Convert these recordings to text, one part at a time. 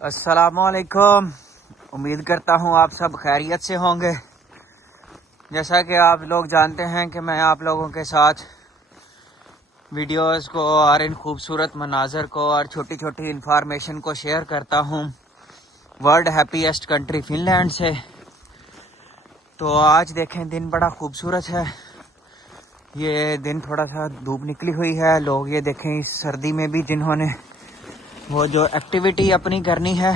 अस्सलामुअलैकुम। उम्मीद करता हूँ आप सब खैरियत से होंगे। जैसा कि आप लोग जानते हैं कि मैं आप लोगों के साथ वीडियोस को और इन खूबसूरत मनाजर को और छोटी छोटी इंफॉर्मेशन को शेयर करता हूँ वर्ल्ड हैप्पीएस्ट कंट्री फिनलैंड से। तो आज देखें, दिन बड़ा खूबसूरत है। ये दिन थोड़ा सा धूप निकली हुई है। लोग ये देखें, इस सर्दी में भी जिन्होंने वो जो एक्टिविटी अपनी करनी है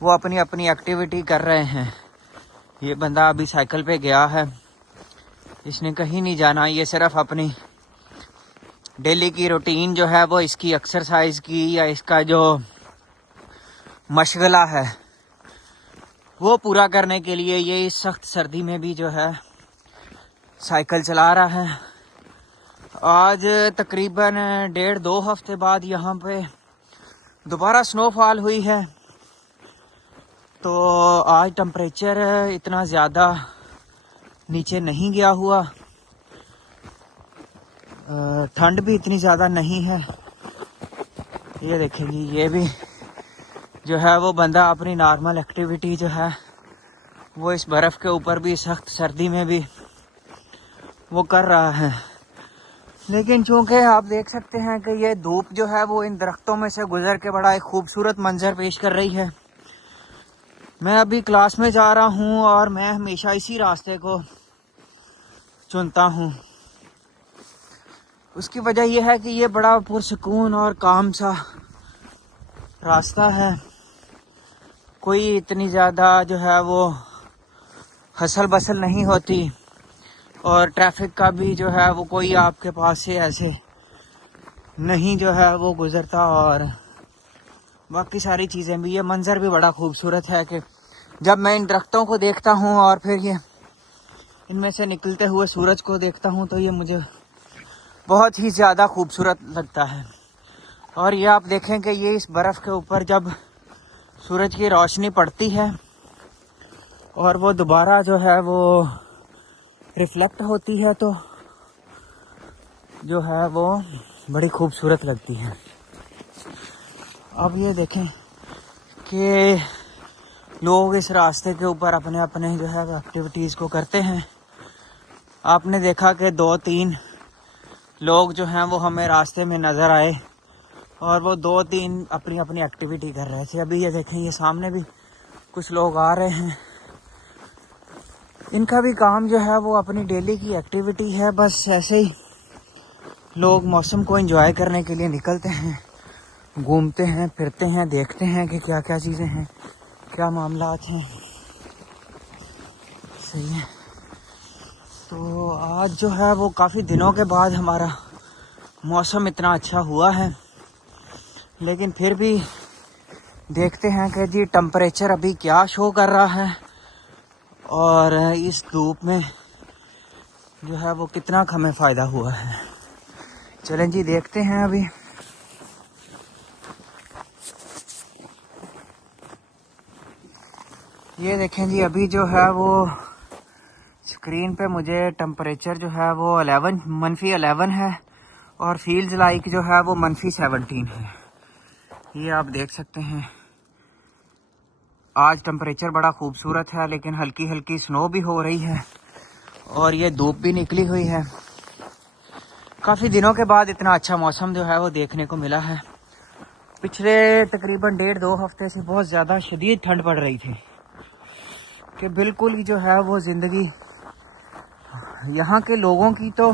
वो अपनी अपनी एक्टिविटी कर रहे हैं। ये बंदा अभी साइकिल पे गया है, इसने कहीं नहीं जाना। ये सिर्फ अपनी डेली की रूटीन जो है वो इसकी एक्सरसाइज की या इसका जो मशगला है वो पूरा करने के लिए ये इस सख्त सर्दी में भी जो है साइकिल चला रहा है। आज तकरीबन 1.5-2 हफ्ते बाद यहाँ पे दोबारा स्नोफॉल हुई है। तो आज टेम्परेचर इतना ज़्यादा नीचे नहीं गया हुआ, ठंड भी इतनी ज़्यादा नहीं है। ये देखेंगे, ये भी जो है वो बंदा अपनी नॉर्मल एक्टिविटी जो है वो इस बर्फ़ के ऊपर भी सख्त सर्दी में भी वो कर रहा है। लेकिन चूंकि आप देख सकते हैं कि ये धूप जो है वो इन दरख्तों में से गुजर के बड़ा एक खूबसूरत मंजर पेश कर रही है। मैं अभी क्लास में जा रहा हूँ और मैं हमेशा इसी रास्ते को चुनता हूँ। उसकी वजह यह है कि ये बड़ा पुरसुकून और काम सा रास्ता है। कोई इतनी ज़्यादा जो है वो हसल बसल नहीं होती और ट्रैफिक का भी जो है वो कोई आपके पास से ऐसे नहीं जो है वो गुजरता। और बाकी सारी चीज़ें भी, ये मंज़र भी बड़ा खूबसूरत है कि जब मैं इन दरख्तों को देखता हूँ और फिर ये इनमें से निकलते हुए सूरज को देखता हूँ तो ये मुझे बहुत ही ज़्यादा खूबसूरत लगता है। और ये आप देखें कि ये इस बर्फ़ के ऊपर जब सूरज की रोशनी पड़ती है और वो दोबारा जो है वो रिफ्लेक्ट होती है तो जो है वो बड़ी खूबसूरत लगती है। अब ये देखें कि लोग इस रास्ते के ऊपर अपने अपने जो है एक्टिविटीज़ को करते हैं। आपने देखा कि 2-3 लोग जो हैं वो हमें रास्ते में नज़र आए और वो 2-3 अपनी अपनी एक्टिविटी कर रहे थे। अभी ये देखें, ये सामने भी कुछ लोग आ रहे हैं। इनका भी काम जो है वो अपनी डेली की एक्टिविटी है। बस ऐसे ही लोग मौसम को एंजॉय करने के लिए निकलते हैं, घूमते हैं, फिरते हैं, देखते हैं कि क्या क्या चीज़ें हैं, क्या मामलात हैं। सही है। तो आज जो है वो काफ़ी दिनों के बाद हमारा मौसम इतना अच्छा हुआ है। लेकिन फिर भी देखते हैं कि जी टेम्परेचर अभी क्या शो कर रहा है और इस धूप में जो है वो कितना हमें फ़ायदा हुआ है। चलें जी, देखते हैं। अभी ये देखें जी, अभी जो है वो स्क्रीन पे मुझे टेम्परेचर जो है वो -11 है और फील्स लाइक जो है वो -17 है। ये आप देख सकते हैं। आज टेम्परेचर बड़ा खूबसूरत है, लेकिन हल्की हल्की स्नो भी हो रही है और ये धूप भी निकली हुई है। काफ़ी दिनों के बाद इतना अच्छा मौसम जो है वो देखने को मिला है। पिछले तकरीबन 1.5-2 हफ्ते से बहुत ज़्यादा शदीद ठंड पड़ रही थी कि बिल्कुल ही जो है वो ज़िंदगी, यहाँ के लोगों की तो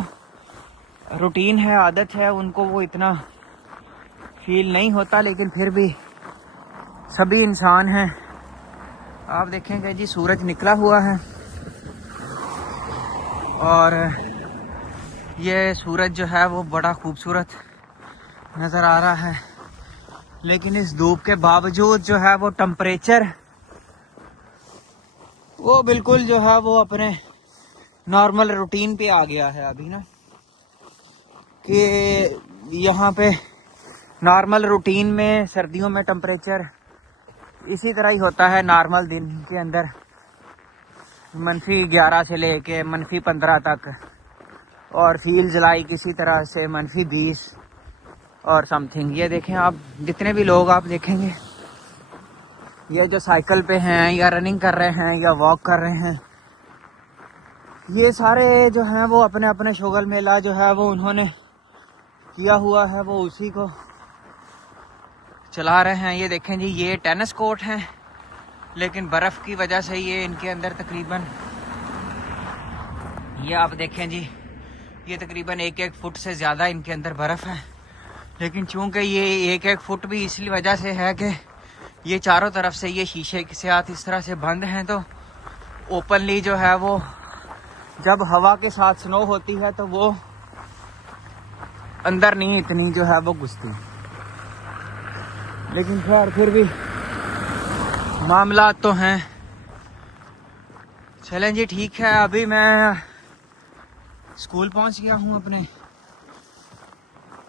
रूटीन है, आदत है, उनको वो इतना फील नहीं होता। लेकिन फिर भी सभी इंसान हैं। आप देखेंगे जी, सूरज निकला हुआ है और ये सूरज जो है वो बड़ा खूबसूरत नज़र आ रहा है। लेकिन इस धूप के बावजूद जो है वो टेम्परेचर वो बिल्कुल जो है वो अपने नॉर्मल रूटीन पे आ गया है अभी ना, कि यहाँ पे नॉर्मल रूटीन में सर्दियों में टेम्परेचर इसी तरह ही होता है। नॉर्मल दिन के अंदर -11 से लेके -15 तक और फील्स लाइक इसी तरह से -20 और समथिंग। ये देखें आप, जितने भी लोग आप देखेंगे ये जो साइकिल पे हैं या रनिंग कर रहे हैं या वॉक कर रहे हैं, ये सारे जो हैं वो अपने अपने शोगल मेला जो है वो उन्होंने किया हुआ है, वो उसी को चला रहे हैं। ये देखें जी, ये टेनिस कोर्ट हैं, लेकिन बर्फ़ की वजह से ये इनके अंदर तकरीबन, ये आप देखें जी, ये तकरीबन 1-1 फुट से ज़्यादा इनके अंदर बर्फ़ है। लेकिन चूंकि ये 1-1 फुट भी इसलिए वजह से है कि ये चारों तरफ से ये शीशे के साथ इस तरह से बंद हैं, तो ओपनली जो है वो जब हवा के साथ स्नो होती है तो वो अंदर नहीं इतनी जो है वो घुसती। लेकिन खैर फिर भी मामला तो हैं। चलें जी, ठीक है। अभी मैं स्कूल पहुंच गया हूं अपने,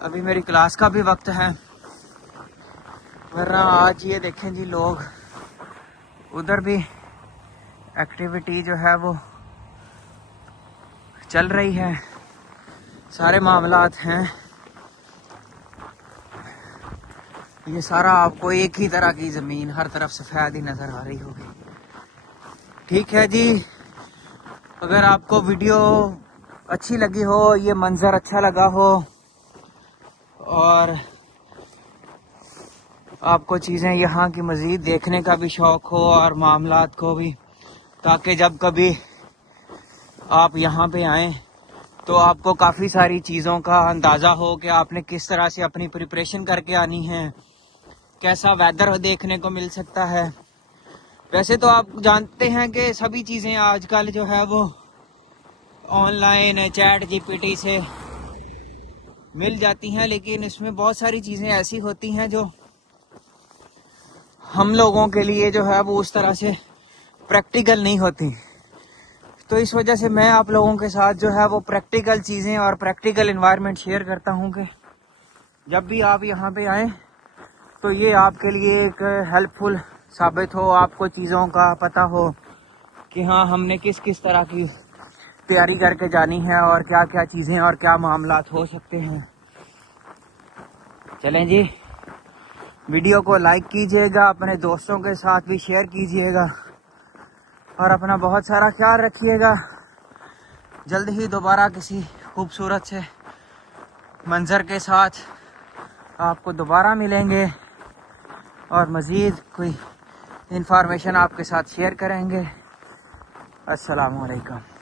अभी मेरी क्लास का भी वक्त है। वरना आज ये देखें जी, लोग उधर भी एक्टिविटी जो है वो चल रही है, सारे मामलात हैं। ये सारा आपको एक ही तरह की ज़मीन हर तरफ सफ़ेद ही नज़र आ रही होगी। ठीक है जी, अगर आपको वीडियो अच्छी लगी हो, ये मंज़र अच्छा लगा हो और आपको चीज़ें यहाँ की मज़ीद देखने का भी शौक़ हो और मामलात को भी, ताकि जब कभी आप यहाँ पे आएँ तो आपको काफ़ी सारी चीज़ों का अंदाज़ा हो कि आपने किस तरह से अपनी प्रिपरेशन करके आनी है, कैसा वेदर देखने को मिल सकता है। वैसे तो आप जानते हैं कि सभी चीज़ें आजकल जो है वो ऑनलाइन चैट जीपीटी से मिल जाती हैं, लेकिन इसमें बहुत सारी चीज़ें ऐसी होती हैं जो हम लोगों के लिए जो है वो उस तरह से प्रैक्टिकल नहीं होती। तो इस वजह से मैं आप लोगों के साथ जो है वो प्रैक्टिकल चीज़ें और प्रैक्टिकल एनवायरनमेंट शेयर करता हूँ कि जब भी आप यहाँ पे आएँ तो ये आपके लिए एक हेल्पफुल साबित हो, आपको चीज़ों का पता हो कि हाँ, हमने किस किस तरह की तैयारी करके जानी है और क्या क्या चीज़ें और क्या मामलात हो सकते हैं। चलें जी, वीडियो को लाइक कीजिएगा, अपने दोस्तों के साथ भी शेयर कीजिएगा और अपना बहुत सारा ख्याल रखिएगा। जल्द ही दोबारा किसी खूबसूरत से मंज़र के साथ आपको दोबारा मिलेंगे और मज़ीद कोई इंफॉर्मेशन आपके साथ शेयर करेंगे। अस्सलामु अलैकुम।